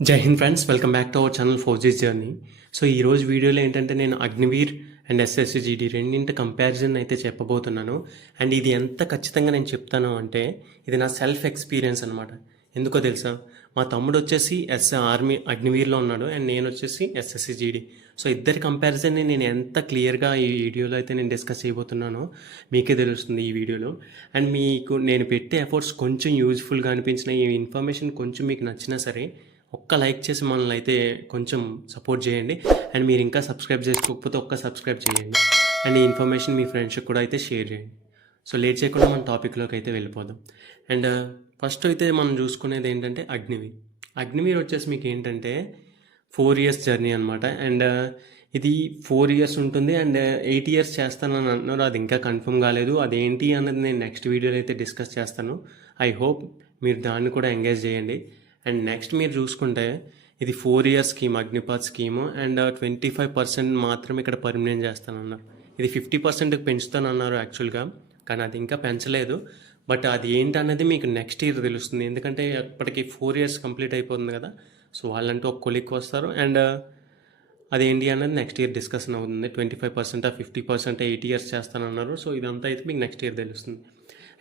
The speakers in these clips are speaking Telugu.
జై హింద్ friends, welcome back to our channel forces journey. So ఈరోజు వీడియోలో ఏంటంటే నేను అగ్నివీర్ అండ్ ఎస్ఎస్సిజిడి రెండింటి కంపారిజన్ అయితే చెప్పబోతున్నాను. అండ్ ఇది ఎంత ఖచ్చితంగా నేను చెప్తాను అంటే ఇది నా సెల్ఫ్ ఎక్స్పీరియన్స్ అనమాట. ఎందుకో తెలుసా, మా తమ్ముడు వచ్చేసి ఆర్మీ అగ్నివీర్లో ఉన్నాడు అండ్ నేను వచ్చేసి ఎస్ఎస్సిజిడి. సో ఇద్దరి కంపారిజన్ని నేను ఎంత క్లియర్గా ఈ వీడియోలో అయితే నేను డిస్కస్ చేయబోతున్నానో మీకే తెలుస్తుంది ఈ వీడియోలో. అండ్ మీకు నేను పెట్టే ఎఫర్ట్స్ కొంచెం యూజ్ఫుల్గా అనిపించిన, ఈ ఇన్ఫర్మేషన్ కొంచెం మీకు నచ్చినా సరే ఒక్క లైక్ చేసి మనల్ని అయితే కొంచెం సపోర్ట్ చేయండి. అండ్ మీరు ఇంకా సబ్స్క్రైబ్ చేసుకోకపోతే ఒక్క సబ్స్క్రైబ్ చేయండి. అండ్ ఈ ఇన్ఫర్మేషన్ మీ ఫ్రెండ్స్కి కూడా అయితే షేర్ చేయండి. సో లేట్ చేయకుండా మన టాపిక్లోకి అయితే వెళ్ళిపోదాం. అండ్ ఫస్ట్ అయితే మనం చూసుకునేది ఏంటంటే అగ్నివీర్ వచ్చేసి మీకు ఏంటంటే 4 years జర్నీ అనమాట. అండ్ ఇది 4 years ఉంటుంది అండ్ 8 years చేస్తానని అంటున్నారు. అది ఇంకా కన్ఫర్మ్ కాలేదు. అదేంటి అన్నది నేను నెక్స్ట్ వీడియోలో అయితే డిస్కస్ చేస్తాను. ఐ హోప్ మీరు దాన్ని కూడా ఎంగేజ్ చేయండి. అండ్ నెక్స్ట్ మీరు చూసుకుంటే ఇది 4 years scheme, Agnipath scheme. And 25% మాత్రం ఇక్కడ పర్మనెంట్ చేస్తానన్నారు. ఇది 50%కి పెంచుతానన్నారు యాక్చువల్గా, కానీ అది ఇంకా పెంచలేదు. బట్ అది ఏంటన్నది మీకు నెక్స్ట్ ఇయర్ తెలుస్తుంది. ఎందుకంటే అప్పటికి 4 years కంప్లీట్ అయిపోతుంది కదా. సో వాళ్ళంటూ ఒక కొలిక్ వస్తారు అండ్ అదేంటి అన్నది నెక్స్ట్ ఇయర్ డిస్కషన్ అవుతుంది. 25%, 50%, 8 years చేస్తానన్నారు. సో ఇదంతా అయితే మీకు నెక్స్ట్ ఇయర్ తెలుస్తుంది.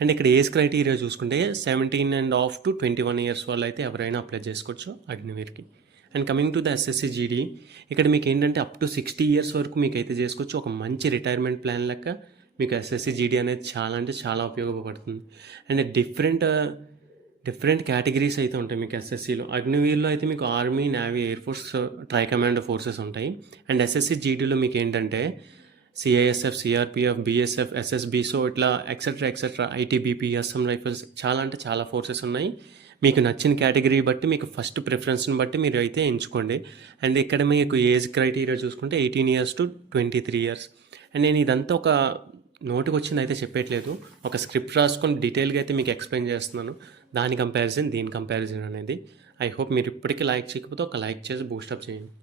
అండ్ ఇక్కడ ఏజ్ క్రైటీరియా చూసుకుంటే 17.5 to 21 years వాళ్ళు అయితే ఎవరైనా అప్లై చేసుకోవచ్చు అగ్నివీర్కి. And coming to the SSC GD, ఇక్కడ మీకు ఏంటంటే అప్ టు 60 years వరకు మీకు అయితే చేసుకోవచ్చు. ఒక మంచి రిటైర్మెంట్ ప్లాన్ లెక్క మీకు ఎస్ఎస్సిజిడి అనేది చాలా అంటే చాలా ఉపయోగపడుతుంది. అండ్ డిఫరెంట్ కేటగిరీస్ అయితే ఉంటాయి మీకు ఎస్ఎస్సిలో. అగ్నివీర్లో అయితే మీకు army, navy, air force, try commando forces ఉంటాయి. అండ్ ఎస్ఎస్సిజిడిలో మీకు ఏంటంటే CISF, CRPF, BSF, SSB, so ఇట్లా ఎక్సెట్రా ఐటీబీపీ, అస్సాం రైఫిల్స్, చాలా అంటే చాలా ఫోర్సెస్ ఉన్నాయి. మీకు నచ్చిన కేటగిరీ బట్టి, మీకు ఫస్ట్ ప్రిఫరెన్స్ని బట్టి మీరు అయితే ఎంచుకోండి. అండ్ ఇక్కడ మీకు ఏజ్ క్రైటీరియా చూసుకుంటే 18 years to 23 years. అండ్ నేను ఇదంతా ఒక నోటికి వచ్చింది అయితే చెప్పట్లేదు, ఒక స్క్రిప్ట్ రాసుకొని డీటెయిల్గా అయితే మీకు ఎక్స్ప్లెయిన్ చేస్తున్నాను. దీని కంపారిజన్ అనేది ఐ హోప్ మీరు ఇప్పటికీ లైక్ చేయకపోతే ఒక లైక్ చేసి బూస్టప్ చేయండి.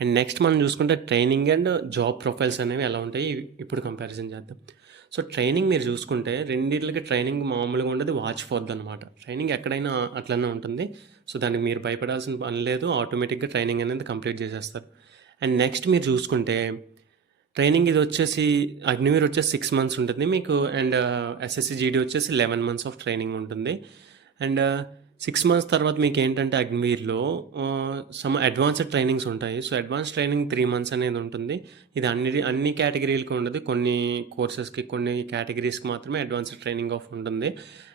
అండ్ నెక్స్ట్ మనం చూసుకుంటే ట్రైనింగ్ అండ్ జాబ్ ప్రొఫైల్స్ అనేవి ఎలా ఉంటాయి ఇప్పుడు కంపారిజన్ చేద్దాం. సో ట్రైనింగ్ మీరు చూసుకుంటే రెండింటికి ట్రైనింగ్ మామూలుగా ఉండదు, వాచిపోద్ది అనమాట. ట్రైనింగ్ ఎక్కడైనా అట్లనే ఉంటుంది. సో దానికి మీరు భయపడాల్సిన పని లేదు, ఆటోమేటిక్గా ట్రైనింగ్ అనేది కంప్లీట్ చేసేస్తారు. అండ్ నెక్స్ట్ మీరు చూసుకుంటే ట్రైనింగ్ ఇది వచ్చేసి అగ్నివీర్ వచ్చేసి 6 months ఉంటుంది మీకు. అండ్ ఎస్ఎస్సిజిడి వచ్చేసి 11 months ఆఫ్ ట్రైనింగ్ ఉంటుంది. అండ్ 6 months తర్వాత మీకు ఏంటంటే అగ్నివీర్లో సమ్ అడ్వాన్స్డ్ ట్రైనింగ్స్ ఉంటాయి. సో అడ్వాన్స్ ట్రైనింగ్ 3 months అనేది ఉంటుంది. ఇది అన్ని కేటగిరీలకు ఉండదు, కొన్ని కోర్సెస్కి, కొన్ని కేటగిరీస్కి మాత్రమే అడ్వాన్స్డ్ ట్రైనింగ్ ఆఫ్ ఉంటుంది.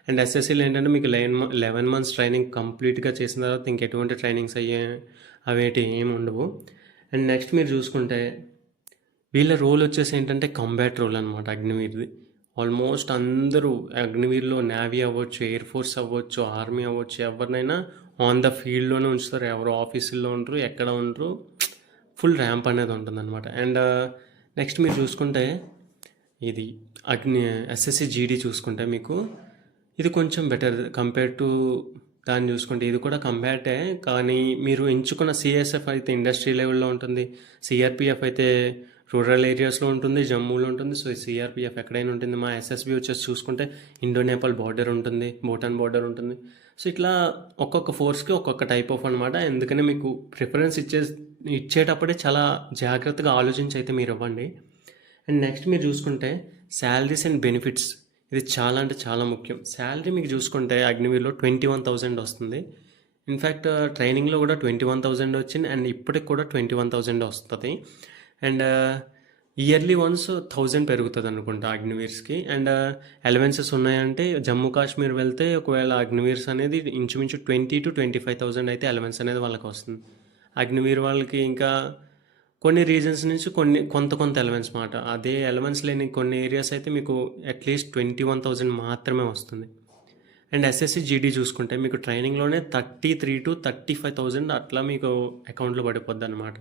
అండ్ ఎస్ఎస్సీలో ఏంటంటే మీకు 11 months ట్రైనింగ్ కంప్లీట్గా చేసిన తర్వాత ఇంకెటువంటి ట్రైనింగ్స్ అవేటి ఏమి ఉండవు. అండ్ నెక్స్ట్ మీరు చూసుకుంటే వీళ్ళ రోల్ వచ్చేసి ఏంటంటే కంబాట్ రోల్ అనమాట అగ్నివీర్ది. ఆల్మోస్ట్ అందరూ అగ్నివీర్లో నేవీ అవ్వచ్చు, ఎయిర్ ఫోర్స్ అవ్వచ్చు, ఆర్మీ అవ్వచ్చు, ఎవరినైనా ఆన్ ద ఫీల్డ్లోనే ఉంచుతారు. ఎవరు ఆఫీసుల్లో ఉండరు, ఎక్కడ ఉండరు, ఫుల్ ర్యాంప్ అనేది ఉంటుంది అనమాట. అండ్ నెక్స్ట్ మీరు చూసుకుంటే ఇది ఎస్ఎస్సిజిడి చూసుకుంటే మీకు ఇది కొంచెం బెటర్ కంపేర్ టు దాన్ని చూసుకుంటే. ఇది కూడా కంబాటే, కానీ మీరు ఎంచుకున్న సిఎస్ఎఫ్ అయితే ఇండస్ట్రీ లెవెల్లో ఉంటుంది, సిఆర్పిఎఫ్ అయితే రూరల్ ఏరియాస్లో ఉంటుంది, జమ్మూలో ఉంటుంది. సో సిఆర్పిఎఫ్ ఎక్కడైనా ఉంటుంది. మా ఎస్ఎస్బి వచ్చేసి చూసుకుంటే ఇండో నేపాల్ బార్డర్ ఉంటుంది, భూటాన్ బార్డర్ ఉంటుంది. సో ఇట్లా ఒక్కొక్క ఫోర్స్కి ఒక్కొక్క టైప్ ఆఫ్ అనమాట. ఎందుకనే మీకు ప్రిఫరెన్స్ ఇచ్చేటప్పుడే చాలా జాగ్రత్తగా ఆలోచించి అయితే మీరు ఇవ్వండి. అండ్ నెక్స్ట్ మీరు చూసుకుంటే శాలరీస్ అండ్ బెనిఫిట్స్, ఇది చాలా అంటే చాలా ముఖ్యం. శాలరీ మీకు చూసుకుంటే అగ్నివీర్లో 21,000 వస్తుంది. ఇన్ఫ్యాక్ట్ ట్రైనింగ్లో కూడా 21,000 వచ్చింది అండ్ ఇప్పటికి కూడా 21,000 వస్తుంది. అండ్ ఇయర్లీ వన్స్ 1,000 పెరుగుతుంది అనుకుంటా అగ్నివీర్స్కి. అండ్ అలవెన్సెస్ ఉన్నాయంటే జమ్మూ కాశ్మీర్ వెళ్తే ఒకవేళ అగ్నివీర్స్ అనేది ఇంచుమించు 20,000 to 25,000 అయితే అలవెన్స్ అనేది వాళ్ళకి వస్తుంది. అగ్నివీర్ వాళ్ళకి ఇంకా కొన్ని రీజన్స్ నుంచి కొంత అలవెన్స్ మాట. అదే అలవెన్స్ లేని కొన్ని ఏరియాస్ అయితే మీకు అట్లీస్ట్ 21,000 మాత్రమే వస్తుంది. అండ్ ఎస్ఎస్సిజిడి చూసుకుంటే మీకు ట్రైనింగ్లోనే 33,000 to 35,000 అట్లా మీకు అకౌంట్లో పడిపోద్ది అనమాట.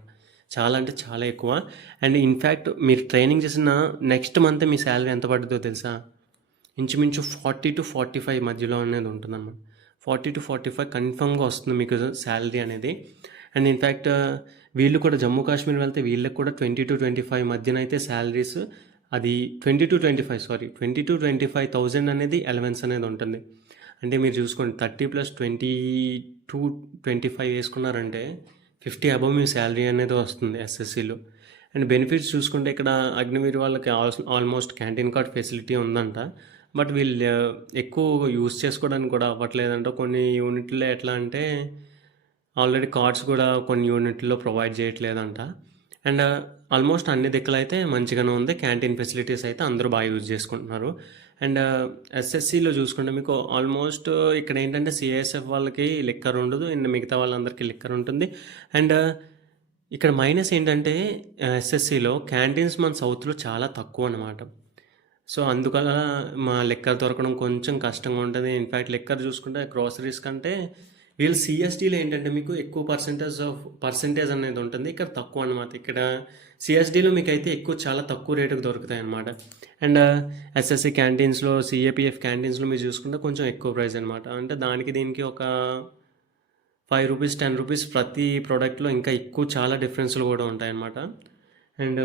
చాలా అంటే చాలా ఎక్కువ. అండ్ ఇన్ఫ్యాక్ట్ మీరు ట్రైనింగ్ చేసిన నెక్స్ట్ మంత్ మీ శాలరీ ఎంత పడుతుందో తెలుసా? ఇంచుమించు 40 to 45 మధ్యలో అనేది ఉంటుందన్నమాట. 40 to 45 కన్ఫర్మ్గా వస్తుంది మీకు శాలరీ అనేది. అండ్ ఇన్ఫ్యాక్ట్ వీళ్ళు కూడా జమ్మూ కాశ్మీర్ వెళ్తే వీళ్ళకి కూడా 20 to 25 మధ్యన అయితే శాలరీస్, అది 20 to 25,000 అనేది అలవెన్స్ అనేది ఉంటుంది. అంటే మీరు చూసుకోండి 30 ప్లస్ 22-25 వేసుకున్నారంటే 50 అబవ్ మీ శాలరీ అనేది వస్తుంది ఎస్ఎస్సిలో. అండ్ బెనిఫిట్స్ చూసుకుంటే ఇక్కడ అగ్నివీర్ వాళ్ళకి ఆల్మోస్ట్ క్యాంటీన్ కార్డ్ ఫెసిలిటీ ఉందంట. బట్ వీళ్ళు ఎక్కువ యూస్ చేసుకోవడానికి కూడా అవ్వట్లేదంట. కొన్ని యూనిట్లో ఎట్లా అంటే ఆల్రెడీ కార్డ్స్ కూడా కొన్ని యూనిట్లో ప్రొవైడ్ చేయట్లేదంట. అండ్ ఆల్మోస్ట్ అన్ని దిక్కులు అయితే మంచిగానే ఉంది. క్యాంటీన్ ఫెసిలిటీస్ అయితే అందరూ బాగా యూజ్ చేసుకుంటున్నారు. అండ్ ఎస్ఎస్సిలో చూసుకుంటే మీకు ఆల్మోస్ట్ ఇక్కడ ఏంటంటే సిఐఎస్ఎఫ్ వాళ్ళకి లిక్కర్ ఉండదు అండ్ మిగతా వాళ్ళందరికీ లిక్కర్ ఉంటుంది. అండ్ ఇక్కడ మైనస్ ఏంటంటే ఎస్ఎస్సిలో క్యాంటీన్స్ మన సౌత్లో చాలా తక్కువ అనమాట. సో అందువల్ల మా లిక్కర్ దొరకడం కొంచెం కష్టంగా ఉంటుంది. ఇన్ఫ్యాక్ట్ లిక్కర్ చూసుకుంటే గ్రోసరీస్ కంటే వీళ్ళు సిఎస్డీలో ఏంటంటే మీకు ఎక్కువ పర్సెంటేజ్ అనేది ఉంటుంది, ఇక్కడ తక్కువ అనమాట. ఇక్కడ సిఎస్డీలో మీకు అయితే ఎక్కువ చాలా తక్కువ రేటుకు దొరుకుతాయి అనమాట. అండ్ ఎస్ఎస్సి క్యాంటీన్స్లో సిఏపిఎఫ్ క్యాంటీన్స్లో మీరు చూసుకుంటే కొంచెం ఎక్కువ ప్రైస్ అనమాట. అంటే దానికి దీనికి ఒక 5 రూపీస్ 10 రూపీస్ ప్రతి ప్రోడక్ట్లో ఇంకా ఎక్కువ చాలా డిఫరెన్స్లు కూడా ఉంటాయన్నమాట. అండ్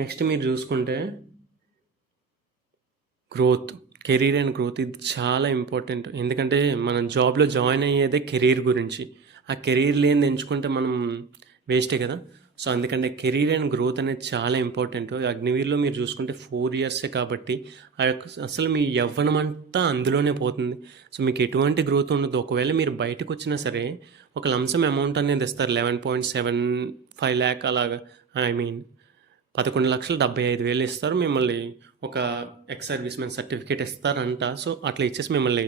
నెక్స్ట్ మీరు చూసుకుంటే గ్రోత్, కెరీర్ అండ్ గ్రోత్ ఇది చాలా ఇంపార్టెంట్. ఎందుకంటే మనం జాబ్లో జాయిన్ అయ్యేదే కెరీర్ గురించి. ఆ కెరీర్ లేనిది ఎంచుకుంటే మనం వేస్టే కదా. సో అందుకంటే కెరీర్ అండ్ గ్రోత్ అనేది చాలా ఇంపార్టెంట్. అగ్నివీర్లో మీరు చూసుకుంటే 4 ఇయర్సే కాబట్టి అసలు మీ యవ్వనం అంతా అందులోనే పోతుంది. సో మీకు ఎటువంటి గ్రోత్ ఉండదు. ఒకవేళ మీరు బయటకు వచ్చినా సరే ఒక లంసమ్ అమౌంట్ అనేది ఇస్తారు, 11.75 lakh అలాగా. ఐ మీన్ 11,75,000 ఇస్తారు. మిమ్మల్ని ఒక ఎక్స్ సర్వీస్ మ్యాన్ సర్టిఫికేట్ ఇస్తారంట. సో అట్లా ఇచ్చేసి మిమ్మల్ని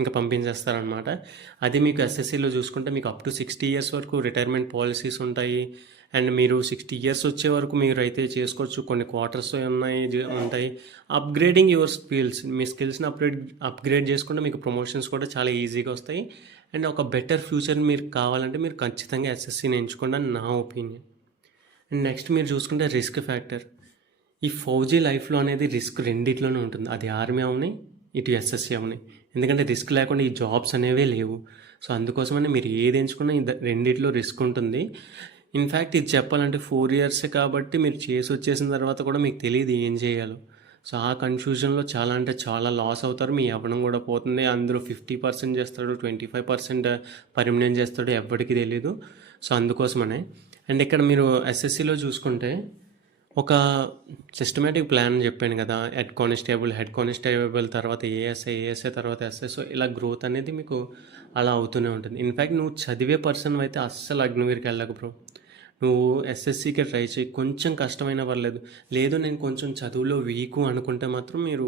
ఇంకా పంపించేస్తారనమాట. అది మీకు ఎస్ఎస్సిలో చూసుకుంటే మీకు అప్ టు 60 years వరకు రిటైర్మెంట్ పాలసీస్ ఉంటాయి. అండ్ మీరు 60 years వచ్చే వరకు మీరు అయితే చేసుకోవచ్చు. కొన్ని క్వార్టర్స్ ఉంటాయి. అప్గ్రేడింగ్ యువర్ స్కిల్స్, మీ స్కిల్స్ని అప్గ్రేడ్ చేసుకుంటే మీకు ప్రమోషన్స్ కూడా చాలా ఈజీగా వస్తాయి. అండ్ ఒక బెటర్ ఫ్యూచర్ మీరు కావాలంటే మీరు ఖచ్చితంగా ఎస్ఎస్సిని ఎంచుకోండి అని నా ఒపీనియన్. అండ్ నెక్స్ట్ మీరు చూసుకుంటే రిస్క్ ఫ్యాక్టర్. ఈ ఫౌజీ లైఫ్లో అనేది రిస్క్ రెండిట్లోనే ఉంటుంది. అది ఆర్మీ అవని ఇటు ఎస్ఎస్సి అవని. ఎందుకంటే రిస్క్ లేకుండా ఈ జాబ్స్ అనేవే లేవు. సో అందుకోసమని మీరు ఏది ఎంచుకున్నా రెండిట్లో రిస్క్ ఉంటుంది. ఇన్ఫ్యాక్ట్ ఇది చెప్పాలంటే 4 years కాబట్టి మీరు చేసి వచ్చేసిన తర్వాత కూడా మీకు తెలియదు ఏం చేయాలో. సో ఆ కన్ఫ్యూజన్లో చాలా అంటే చాలా లాస్ అవుతారు. మీ యవ్వనం కూడా పోతుంది. అందులో 50% చేస్తాడు, 25% పర్మనెంట్ చేస్తాడు, ఎవరికి తెలియదు. సో అందుకోసమనే. అండ్ ఇక్కడ మీరు ఎస్ఎస్సిలో చూసుకుంటే ఒక సిస్టమేటిక్ ప్లాన్ చెప్పాను కదా. హెడ్ కానిస్టేబుల్ తర్వాత ఏఎస్ఐ తర్వాత ఎస్ఐ. సో ఇలా గ్రోత్ అనేది మీకు అలా అవుతూనే ఉంటుంది. ఇన్ఫ్యాక్ట్ నువ్వు చదివే పర్సన్ అయితే అస్సలు అగ్నివీర్కి వెళ్ళకు బ్రో. నువ్వు ఎస్ఎస్సికి ట్రై చేయి, కొంచెం కష్టమైనా పర్లేదు. లేదు నేను కొంచెం చదువులో వీకు అనుకుంటే మాత్రం మీరు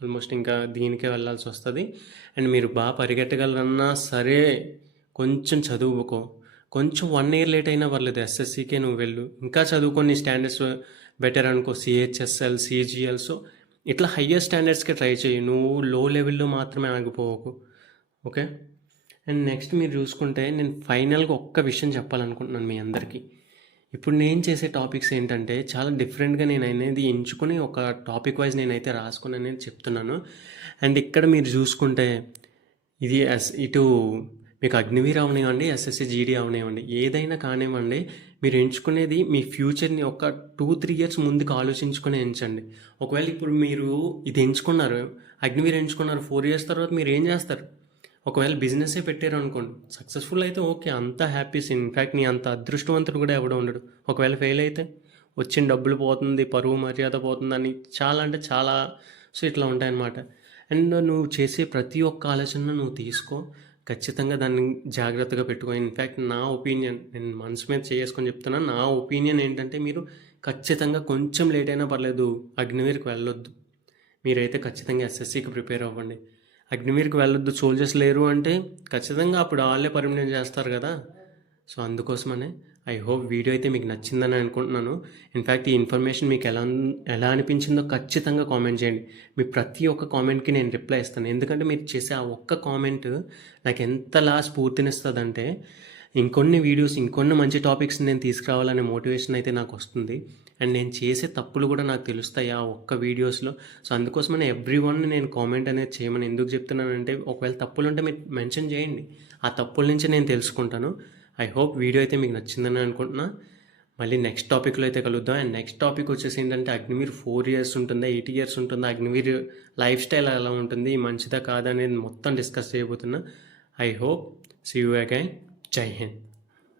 ఆల్మోస్ట్ ఇంకా దీనికే వెళ్ళాల్సి వస్తుంది. అండ్ మీరు బాగా పరిగెట్టగలరన్నా సరే కొంచెం చదువుకో. కొంచెం 1 year లేట్ అయినా పర్లేదు, ఎస్ఎస్సికే నువ్వు వెళ్ళు. ఇంకా చదువుకొని స్టాండర్డ్స్ బెటర్ అనుకో, సిహెచ్ఎస్ఎల్, సిజిఎల్. సో ఇట్లా హయ్యర్ స్టాండర్డ్స్కే ట్రై చేయి. నువ్వు లో లెవెల్లో మాత్రమే ఆగిపోవకు. ఓకే. అండ్ నెక్స్ట్ మీరు చూసుకుంటే నేను ఫైనల్గా ఒక్క విషయం చెప్పాలనుకుంటున్నాను మీ అందరికీ. ఇప్పుడు నేను చేసే టాపిక్స్ ఏంటంటే చాలా డిఫరెంట్గా నేను అనేది ఎంచుకొని ఒక టాపిక్ వైజ్ నేనైతే రాసుకుని అనేది చెప్తున్నాను. అండ్ ఇక్కడ మీరు చూసుకుంటే ఇది ఇటు మీకు అగ్నివీర్ అవనివ్వండి, ఎస్ఎస్సి జీడీ అవనివ్వండి, ఏదైనా కానివ్వండి, మీరు ఎంచుకునేది మీ ఫ్యూచర్ని ఒక 2-3 years ముందుకు ఆలోచించుకొని ఎంచండి. ఒకవేళ ఇప్పుడు మీరు ఇది ఎంచుకున్నారు, అగ్నివీర్ ఎంచుకున్నారు, 4 years తర్వాత మీరు ఏం చేస్తారు? ఒకవేళ బిజినెస్సే పెట్టారు అనుకోండి, సక్సెస్ఫుల్ అయితే ఓకే, అంతా హ్యాపీస్. ఇన్ఫ్యాక్ట్ నీ అంత అదృష్టవంతుడు కూడా ఎవడో ఉండడు. ఒకవేళ ఫెయిల్ అయితే వచ్చిన డబ్బులు పోతుంది, పరువు మర్యాద పోతుందని చాలా అంటే చాలా. సో ఇట్లా ఉంటాయన్నమాట. అండ్ నువ్వు చేసే ప్రతి ఒక్క ఆలోచన నువ్వు తీసుకో, ఖచ్చితంగా దాన్ని జాగ్రత్తగా పెట్టుకో. ఇన్ఫ్యాక్ట్ నా ఒపీనియన్, నేను మనసు మీద చేసుకొని చెప్తున్నాను, నా ఒపీనియన్ ఏంటంటే మీరు ఖచ్చితంగా కొంచెం లేట్ అయినా పర్లేదు అగ్నివీర్కి వెళ్ళొద్దు. మీరైతే ఖచ్చితంగా ఎస్ఎస్సికి ప్రిపేర్ అవ్వండి. అగ్నివీర్కి వెళ్ళొద్దు, సోల్జర్స్ లేరు అంటే ఖచ్చితంగా అప్పుడు వాళ్ళే పర్మనెంట్ చేస్తారు కదా. సో అందుకోసమనే ఐ హోప్ వీడియో అయితే మీకు నచ్చిందని అనుకుంటున్నాను. ఇన్ఫ్యాక్ట్ ఈ ఇన్ఫర్మేషన్ మీకు ఎలా అనిపించిందో ఖచ్చితంగా కామెంట్ చేయండి. మీ ప్రతి ఒక్క కామెంట్కి నేను రిప్లై ఇస్తాను. ఎందుకంటే మీరు చేసే ఆ ఒక్క కామెంట్ నాకు ఎంతలా స్ఫూర్తినిస్తుందంటే ఇంకొన్ని వీడియోస్, ఇంకొన్ని మంచి టాపిక్స్ నేను తీసుకురావాలనే మోటివేషన్ అయితే నాకు వస్తుంది. అండ్ నేను చేసే తప్పులు కూడా నాకు తెలుస్తాయి ఆ ఒక్క వీడియోస్లో. సో అందుకోసమనే ఎవ్రీవన్ నేను కామెంట్ అనేది చేయమని ఎందుకు చెప్తున్నానంటే ఒకవేళ తప్పులు ఉంటే మీరు మెన్షన్ చేయండి, ఆ తప్పుల నుంచి నేను తెలుసుకుంటాను. ఐ హోప్ వీడియో అయితే మీకు నచ్చిందని అనుకుంటున్నా. మళ్ళీ నెక్స్ట్ టాపిక్లో అయితే కలుద్దాం. అండ్ నెక్స్ట్ టాపిక్ వచ్చేసి ఏంటంటే అగ్నివీర్ 4 ఇయర్స్ ఉంటుందా, 8 ఇయర్స్ ఉంటుందా, అగ్నివీర్ లైఫ్ స్టైల్ ఎలా ఉంటుంది, మంచిదా కాదా అనేది మొత్తం డిస్కస్ చేయబోతున్నా. I hope see you again. జై హింద్.